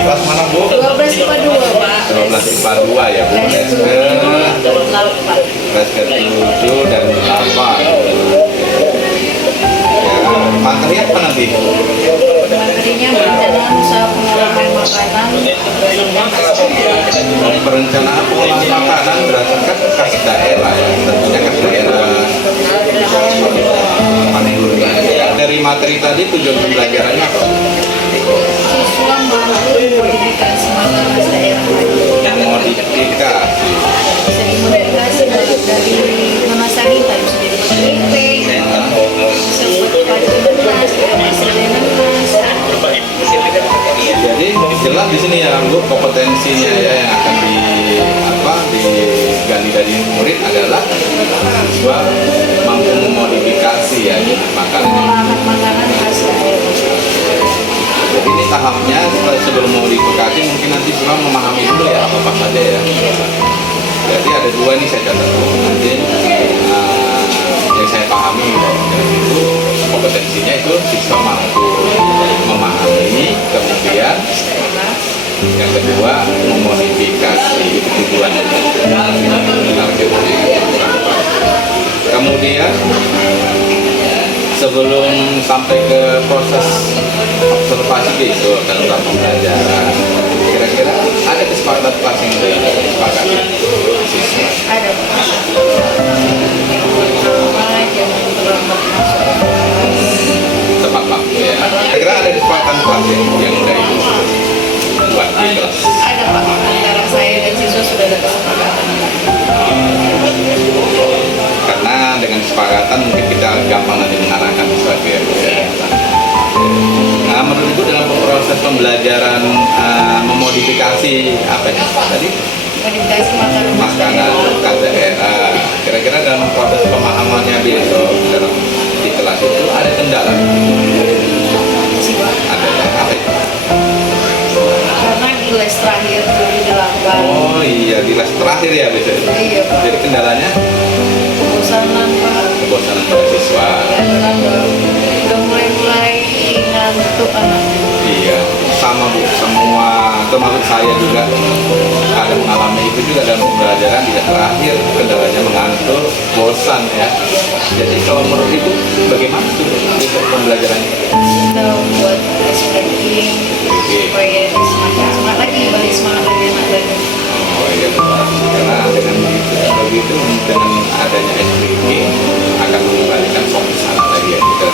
kelas mana Bu? 12 IPA 2 Pak. 12 IPA 2 ya Bu. Kelas ke-7 dan 8. Ya, materi apa nanti? Materinya perencanaan usaha pengolahan makanan Perencanaan pengolahan makanan berdasarkan kas daerah ya, tentunya kas daerah. Dari materi tadi tujuan pembelajarannya apa? siswa mampu memodifikasi makanan daerah Yang modifikasi. bisa dimodifikasi dari memasak kita bisa jadi tempe, bisa buat pacuan emas, bisa nanas. Jadi jelas di sini ya Bu, kompetensinya ya yang akan digali dari murid adalah siswa mampu memodifikasi ya makanan. Pengolahan makanan khas daerah. Jadi ini tahapnya sebelum modifikasi mungkin nanti siswa memahami dulu ya apa saja ya. Jadi ada dua nih saya catat dulu nanti yang saya pahami itu kompetensinya itu siswa mampu memahami, kemudian yang kedua memodifikasi, itu tujuannya. Kemudian sebelum sampai ke proses observasi besok dalam tahap pembelajaran, kira-kira ada kesepakatan kelas yang sudah disepakati siswa? Ada Tepat waktu ya. Kira-kira ada kesepakatan kelas yang udah itu buat di kelas. Ada Pak, antara saya dan siswa sudah ada kesepakatan. Karena dengan kesepakatan mungkin kita gampang nanti mengarahkan sesuatu ya. Nah, menurut Ibu dalam proses pembelajaran memodifikasi apa ya tadi? Modifikasi makanan Makanan daerah. Kira-kira dalam proses pemahamannya besok dalam di kelas itu ada kendala? Ada apa itu? karena di les terakhir 78. Oh iya, di les terakhir ya besok. Iya Pak. Jadi kendalanya Kebosanan Pak. kebosanan pada siswa. Dan udah mulai ngantuk anak. Iya, sama Bu, semua termasuk saya juga ada mengalami itu juga dalam pembelajaran tidak terakhir kendalanya mengantuk, bosan ya. Jadi kalau menurut Ibu bagaimana tuh untuk pembelajarannya? Kita buat SPM supaya semakin semangat lagi, balik semangat lagi anak lagi. Oh iya betul. Karena dengan begitu dengan adanya SPG akan mengembalikan fokus anak lagi ya kita.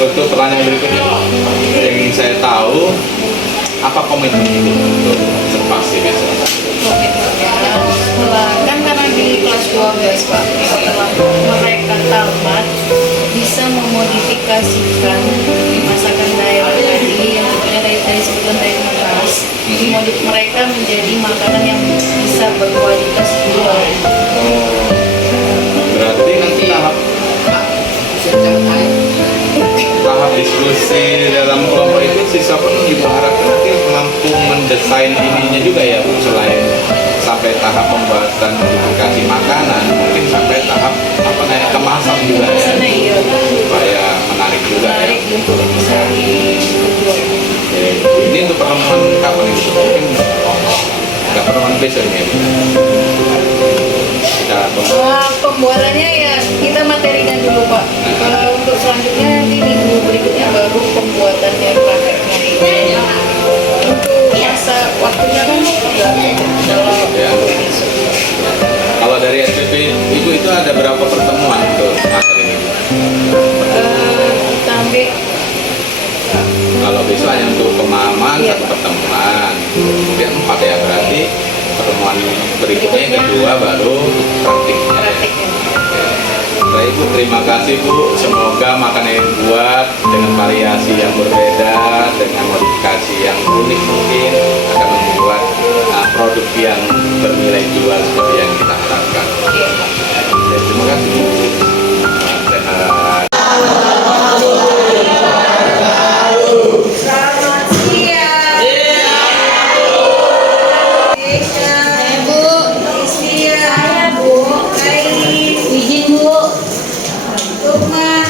Untuk pertanyaan berikutnya yang ingin saya tahu apa komitmen Ibu untuk observasi besok? Komitmennya setelah kan karena di kelas 12 Pak, setelah mereka tamat bisa memodifikasikan masakan daerah tadi yang tentunya dari sebutan dari khas, dimodif mereka menjadi makanan yang bisa berkualitas jual. Berarti nanti tahap diskusi dalam kelompok itu siswa pun Ibu harapkan nanti mampu mendesain ininya juga ya Bu, selain sampai tahap pembuatan modifikasi makanan mungkin sampai tahap kemasan juga ya supaya menarik juga ya. Menarik untuk bisa dijual. Ini untuk pertemuan kapan itu mungkin nggak pertemuan besok ya Bu? Kita Pembuatannya ya kita materinya dulu Pak. Kalau untuk selanjutnya nanti minggu berikutnya baru pembuatannya prakteknya ini. Untuk masa waktunya kan ya. Kalau dari SPP Ibu itu ada berapa pertemuan untuk materi ini? kita ambil Kalau besok hanya untuk pemahaman satu pertemuan, kemudian 4 ya berarti pertemuan berikutnya yang kedua baru praktiknya. prakteknya. Baik Bu, terima kasih Bu. Semoga makanan yang dibuat dengan variasi yang berbeda, dengan modifikasi yang unik mungkin akan membuat produk yang bernilai jual seperti yang kita harapkan. Ya, terima kasih Bu. Sehat. Selamat siang. Bu, siang. Bu, izin Bu. Rumah.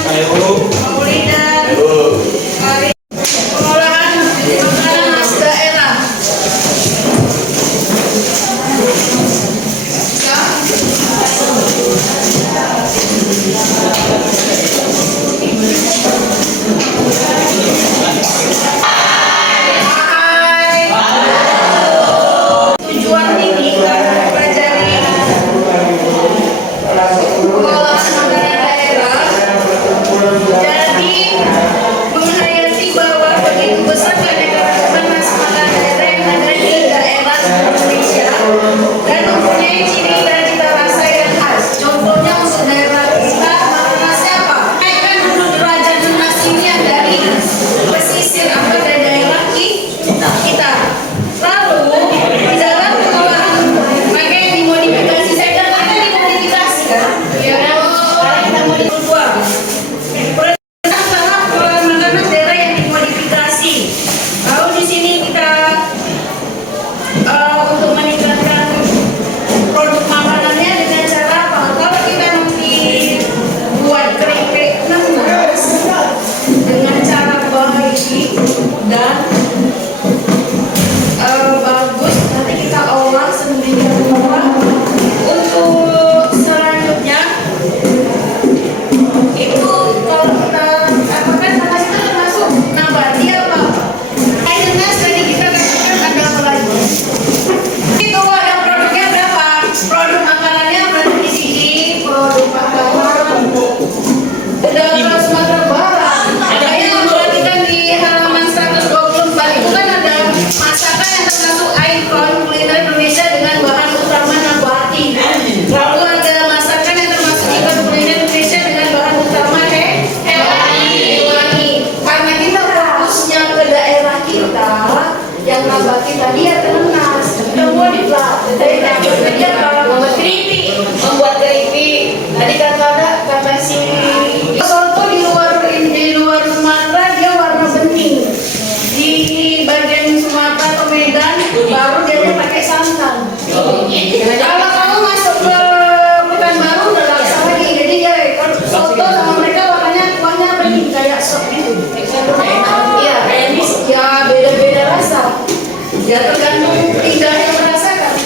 Ya tergantung tinggal yang merasakan.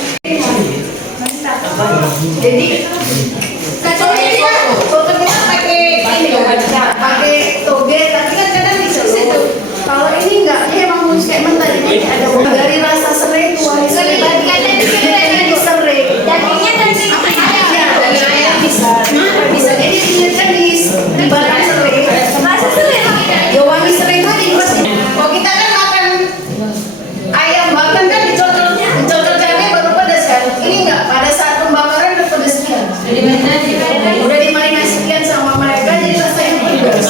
Jadi foto kita pakai ini pakai toge, tapi kan kadang bisa situ. Kalau ini enggak, ini emang mulus kayak mentah. Jadi ada dari rasa serai, wangi serai. Dari serai. Dagingnya dari ayam bisa. Bisa jadi jenis di barang serai. Rasa serai. Ya wangi serai tadi pasti. Kalau kita kan makan ayam bakar kan dicocol cabai baru pedas kan. Ini enggak, pada saat pembakaran udah pedasnya. Udah dimarinasikan sama mereka jadi rasanya pedas.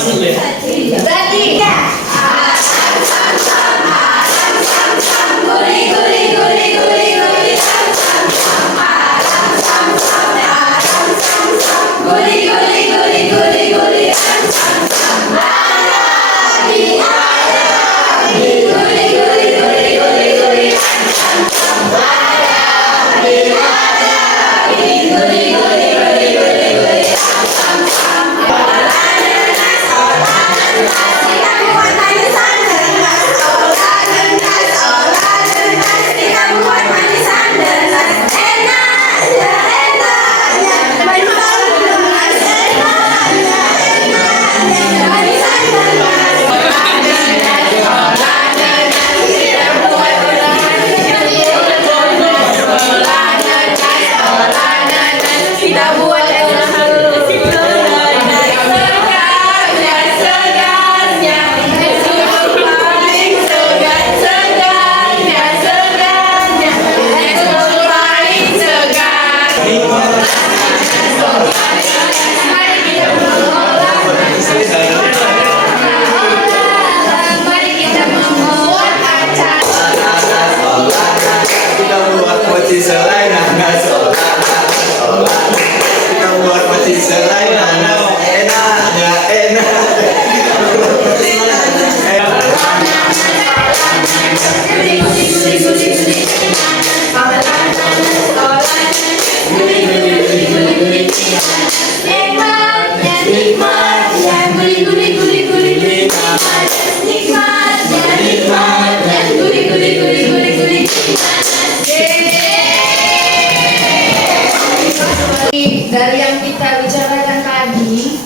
Tadi dari yang kita bicarakan tadi,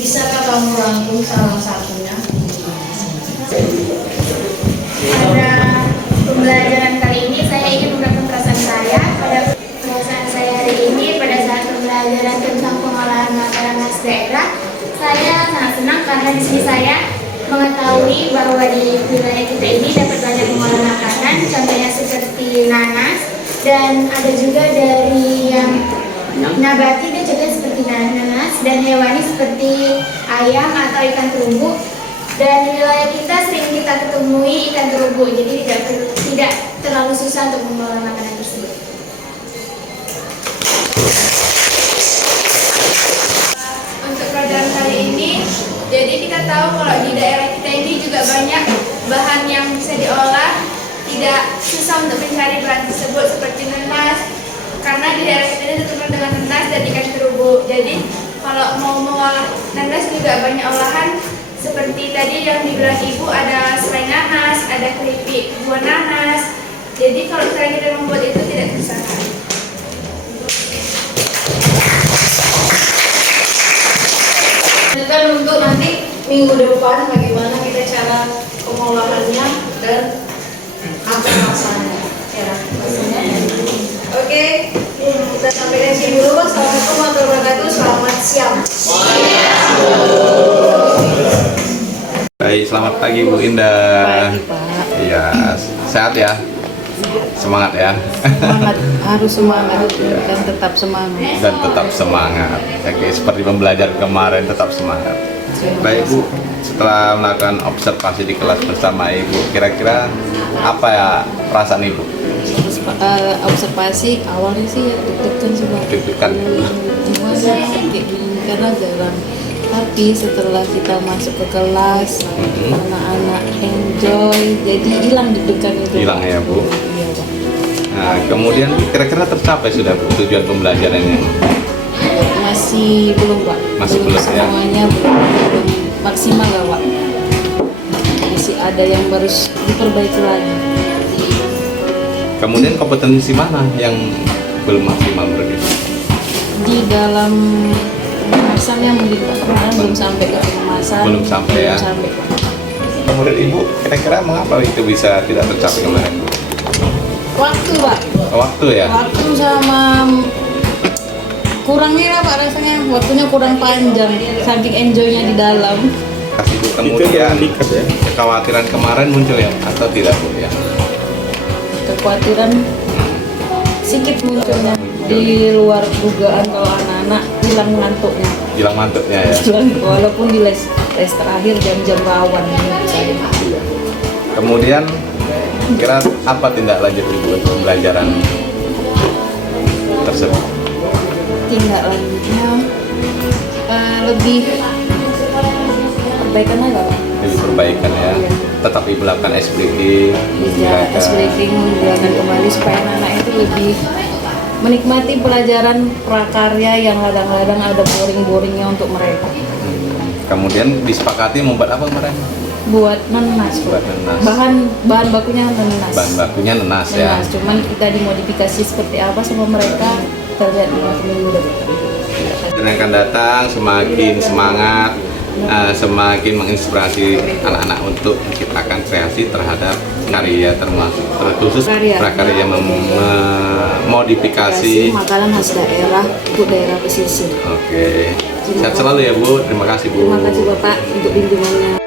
bisakah kamu rangkum salah satunya? Pada pembelajaran kali ini saya ingin mengungkapkan perasaan saya. Pada perasaan saya hari ini pada saat pembelajaran tentang pengolahan makanan khas daerah, saya sangat senang karena di sini saya mengetahui bahwa di wilayah kita ini dapat banyak pengolahan makanan, contohnya seperti nanas, dan ada juga dari yang nabati dan juga seperti nanas, dan hewani seperti ayam atau ikan terumbu. Dan di wilayah kita sering kita ketemui ikan terumbu, jadi tidak terlalu susah untuk mengolah makanan tersebut. Untuk pelajaran kali ini, jadi kita tahu kalau di daerah kita ini juga banyak bahan yang bisa diolah, tidak susah untuk mencari bahan tersebut seperti nanas, karena di daerah kita ini terkenal dengan nanas dan ikan terumbu. Jadi kalau mau mengolah nanas juga banyak olahan. Seperti tadi yang dibilang ibu, ada selai nanas, ada keripik buah nanas. Jadi kalau misalnya kita membuat itu tidak susah. Dan untuk nanti minggu depan bagaimana kita cara pengolahannya dan apa rasanya. Ya, rasanya. Oke, kita sampai di sini dulu. Assalamualaikum warahmatullahi wabarakatuh. Selamat siang. Baik, selamat pagi Bu Indah. Pagi, Pak. Iya, sehat ya? Semangat ya? Semangat, harus semangat dan tetap semangat. Dan tetap semangat. Oke, seperti pembelajaran kemarin tetap semangat. Baik Bu, setelah melakukan observasi di kelas bersama Ibu, kira-kira apa ya perasaan Ibu? Observasi awalnya sih ya deg-degan sih Pak. Deg-degan. Gimana kayak gini karena jarang. Tapi setelah kita masuk ke kelas, anak-anak enjoy, jadi hilang deg-degan itu. Hilang ya, Bu? Iya Pak. Nah, kemudian kira-kira tercapai sudah Bu tujuan pembelajarannya? Masih belum Pak. Masih belum, ya? Semuanya belum maksimal lah Pak. Masih ada yang harus diperbaiki lagi. Kemudian kompetensi mana yang belum maksimal berarti? Di dalam pemanasan yang mungkin kemarin belum sampai ke pemanasan. Belum sampai ya. Belum sampai. Menurut Ibu, kira-kira mengapa itu bisa tidak tercapai kemarin, Bu? Waktu Pak, Waktu ya? waktu sama kurangnya Pak rasanya, waktunya kurang panjang, saking enjoynya di dalam. Kasih Bu, kemudian kekhawatiran kemarin muncul ya? Atau tidak Bu ya? Kekhawatiran sedikit munculnya di luar dugaan kalau anak-anak hilang ngantuknya. Hilang mantuknya ya? Hilang, walaupun di les terakhir jam-jam rawan menurut saya. Kemudian kira apa tindak lanjut Ibu untuk pembelajaran tersebut? Tindak lanjutnya lebih perbaikan aja Pak. Lebih perbaikan ya? Iya. Tetap Ibu lakukan ice breaking, Bisa breaking menjalankan kembali supaya anak-anak itu lebih menikmati pelajaran prakarya yang kadang-kadang ada boring-boringnya untuk mereka. Kemudian disepakati membuat apa kemarin? Buat nenas, Bu. Buat nenas. Bahan bakunya nenas. Bahan bakunya nenas ya? Nenas, cuman kita dimodifikasi seperti apa sama mereka kita lihat di minggu depan. Dan yang akan datang semakin semangat, semakin menginspirasi anak-anak untuk menciptakan kreasi terhadap karya terkhusus Karya. prakarya memodifikasi. Makanan khas daerah untuk daerah pesisir. Oke, sehat selalu ya Bu. Terima kasih Bu. Terima kasih Bapak untuk bimbingannya.